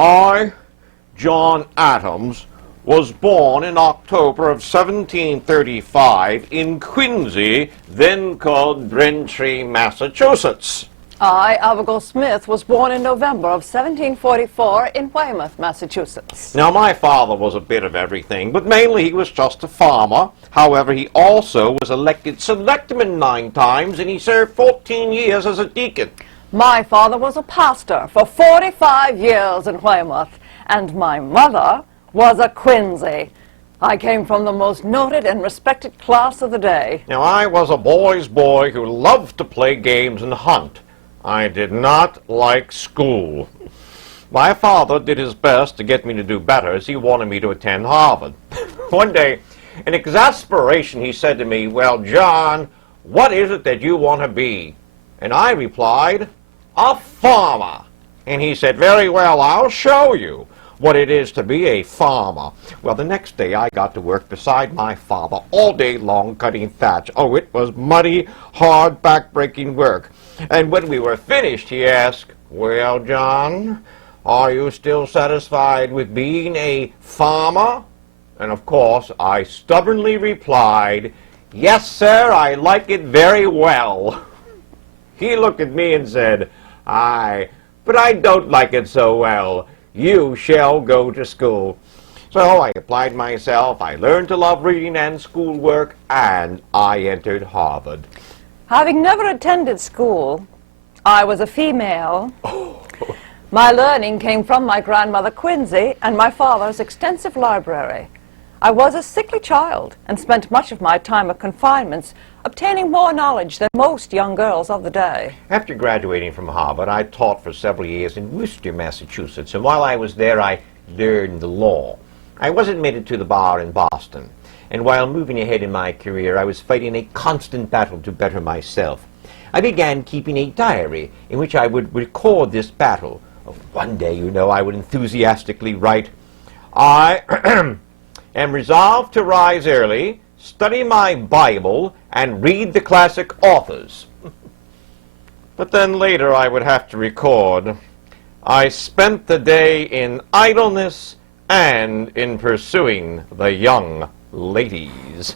I, John Adams, was born in October of 1735 in Quincy, then called Braintree, Massachusetts. I, Abigail Smith, was born in November of 1744 in Weymouth, Massachusetts. Now, my father was a bit of everything, but mainly he was just a farmer. However, he also was elected selectman 9 times, and he served 14 years as a deacon. My father was a pastor for 45 years in Weymouth, and my mother was a Quincy. I came from the most noted and respected class of the day. Now, I was a boy's boy who loved to play games and hunt. I did not like school. My father did his best to get me to do better, as he wanted me to attend Harvard. One day, in exasperation, he said to me, "Well, John, what is it that you want to be?" And I replied, "A farmer." And he said, "Very well, I'll show you what it is to be a farmer." Well, the next day I got to work beside my father all day long cutting thatch. Oh, it was muddy, hard, back-breaking work. And when we were finished, he asked, "Well, John, are you still satisfied with being a farmer?" And of course, I stubbornly replied, "Yes, sir, I like it very well." He looked at me and said, "Aye, but I don't like it so well. You shall go to school." So I applied myself, I learned to love reading and schoolwork, and I entered Harvard. Having never attended school, I was a female. My learning came from my grandmother Quincy and my father's extensive library. I was a sickly child and spent much of my time of confinements obtaining more knowledge than most young girls of the day. After graduating from Harvard, I taught for several years in Worcester, Massachusetts, and while I was there, I learned the law. I was admitted to the bar in Boston, and while moving ahead in my career, I was fighting a constant battle to better myself. I began keeping a diary in which I would record this battle. One day, I would enthusiastically write, "I am resolved to rise early, study my Bible, and read the classic authors." But then later I would have to record, "I spent the day in idleness and in pursuing the young ladies."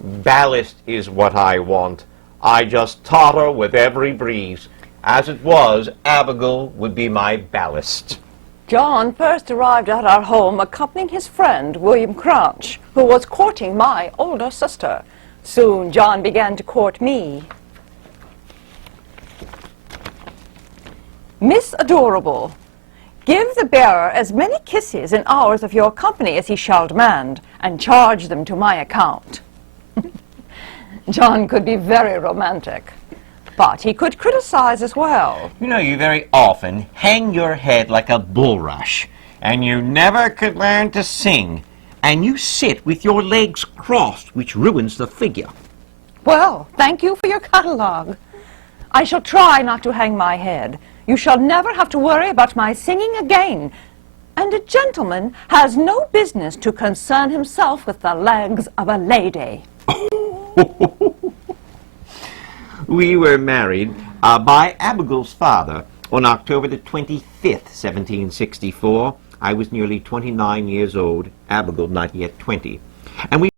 Ballast is what I want. I just totter with every breeze. As it was, Abigail would be my ballast. John first arrived at our home accompanying his friend, William Crouch, who was courting my older sister. Soon John began to court me. "Miss Adorable, give the bearer as many kisses in hours of your company as he shall demand, and charge them to my account." John could be very romantic, but he could criticize as well. You very often hang your head like a bulrush, and you never could learn to sing, and you sit with your legs crossed, which ruins the figure. Well, thank you for your catalogue. I shall try not to hang my head. You shall never have to worry about my singing again. And a gentleman has no business to concern himself with the legs of a lady. We were married by Abigail's father on October the 25th, 1764. I was nearly 29 years old, Abigail not yet 20. And we